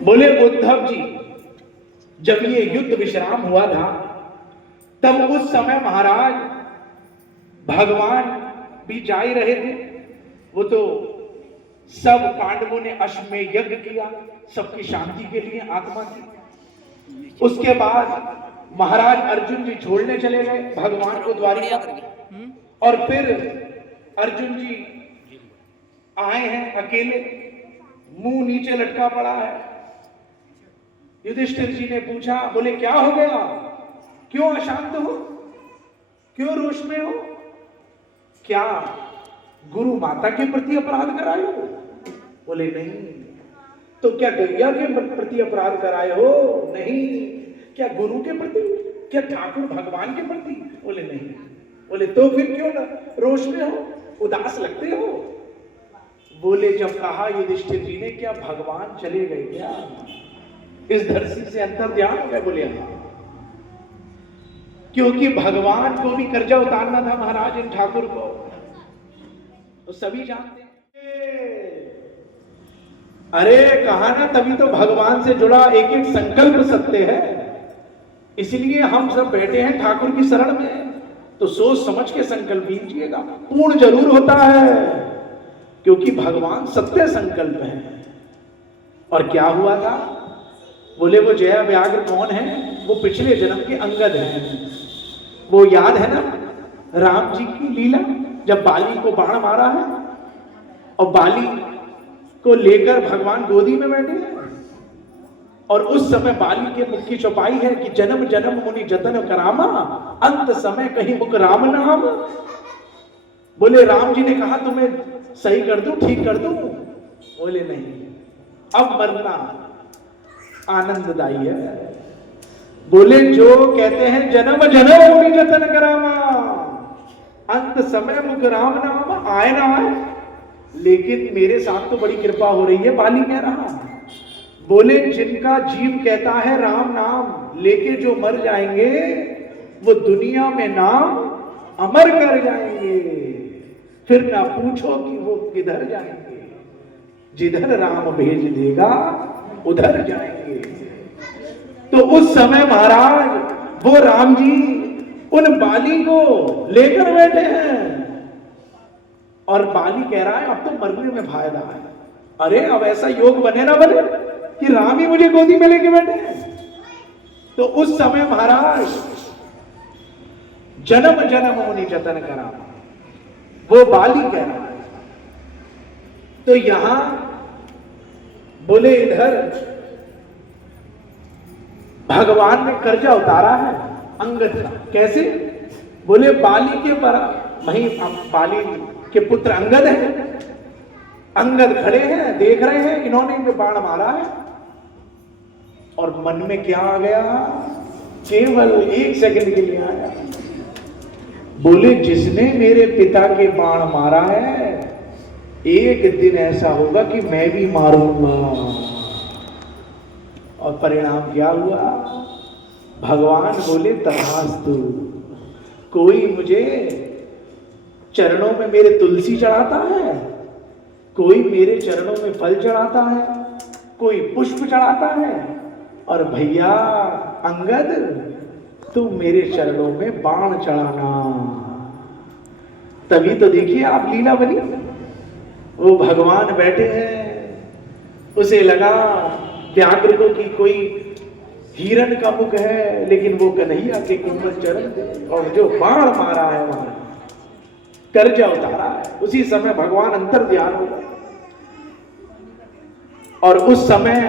बोले उद्धव जी, जब ये युद्ध विश्राम हुआ था तब उस समय महाराज भगवान भी जा ही रहे थे। वो तो सब पांडवों ने अश्वमेध यज्ञ किया सबकी शांति के लिए, आत्मा की। उसके बाद महाराज अर्जुन जी छोड़ने चले गए भगवान को द्वारिका, और फिर अर्जुन जी आए हैं अकेले, मुंह नीचे लटका पड़ा है। युधिष्ठिर जी ने पूछा, बोले क्या हो गया, क्यों अशांत हो, क्यों रोष में हो, क्या गुरु माता के प्रति अपराध कराए हो? बोले नहीं। तो क्या गैया के प्रति अपराध कराए हो? नहीं। क्या गुरु के प्रति, क्या ठाकुर भगवान के प्रति? बोले नहीं। बोले तो फिर क्यों रोष में हो, उदास लगते हो? बोले जब कहा युधिष्ठिर जी ने, क्या भगवान चले गए क्या, इस धरती से अंतर ध्यान हो गए? बोले हाँ, क्योंकि भगवान को भी कर्जा उतारना था महाराज इन ठाकुर को, तो सभी जानते हैं। अरे कहा ना, तभी तो भगवान से जुड़ा एक एक संकल्प सत्य है, इसलिए हम सब बैठे हैं ठाकुर की शरण में। तो सोच समझ के संकल्प लीजिएगा, पूर्ण जरूर होता है, क्योंकि भगवान सत्य संकल्प है। और क्या हुआ था? बोले वो जया व्याघ्र कौन है? वो पिछले जन्म के अंगद हैं। वो याद है ना राम जी की लीला, जब बाली को बाण मारा है और बाली को लेकर भगवान गोदी में बैठे हैं, और उस समय बाली के मुख की चौपाई है कि जन्म जन्म मुनि जतन करामा, अंत समय कहीं मुख राम नाम। बोले राम जी ने कहा तुम्हें सही कर दूं, ठीक कर दूं? बोले नहीं, अब मरना आनंददायी है। बोले जो कहते हैं जन्म जन्म मुनि जतन करामा, अंत समय मुख राम नाम, आए ना आए, लेकिन मेरे साथ तो बड़ी कृपा हो रही है, बाली कह रहा। बोले जिनका जीव कहता है राम नाम लेके जो मर जाएंगे, वो दुनिया में नाम अमर कर जाएंगे, फिर ना पूछो कि वो किधर जाएंगे, जिधर राम भेज देगा उधर जाएंगे। तो उस समय महाराज वो राम जी उन बाली को लेकर बैठे हैं, और बाली कह रहा है अब तो मरने में फायदा है। अरे अब ऐसा योग बने ना बने कि राम ही मुझे गोदी में लेके बैठे हैं। तो उस समय महाराज जन्म जन्म मुनि जतन करा, वो बाली कह रहा है। तो यहां बोले इधर भगवान ने कर्जा उतारा है अंगद का। कैसे? बोले बाली के पर वहीं बाली के पुत्र अंगद है, अंगद खड़े हैं, देख रहे हैं इन्होंने इनमें बाण मारा है, और मन में क्या आ गया, केवल एक सेकंड के लिए आया। बोले जिसने मेरे पिता के बाण मारा है, एक दिन ऐसा होगा कि मैं भी मारूंगा। और परिणाम क्या हुआ? भगवान बोले तथास्तु। कोई मुझे चरणों में मेरे तुलसी चढ़ाता है, कोई मेरे चरणों में फल चढ़ाता है, कोई पुष्प चढ़ाता है, और भैया अंगद तू मेरे चरणों में बाण चढ़ाना। तभी तो देखिए आप लीला बनी। वो भगवान बैठे हैं, उसे लगा व्याघ्र को कि कोई हिरण का मुख है, लेकिन वो कन्हैया के कोमल चरण थे, और जो बाण मारा है वहां कर्जा उतारा है। उसी समय भगवान अंतर ध्यान हो गए, और उस समय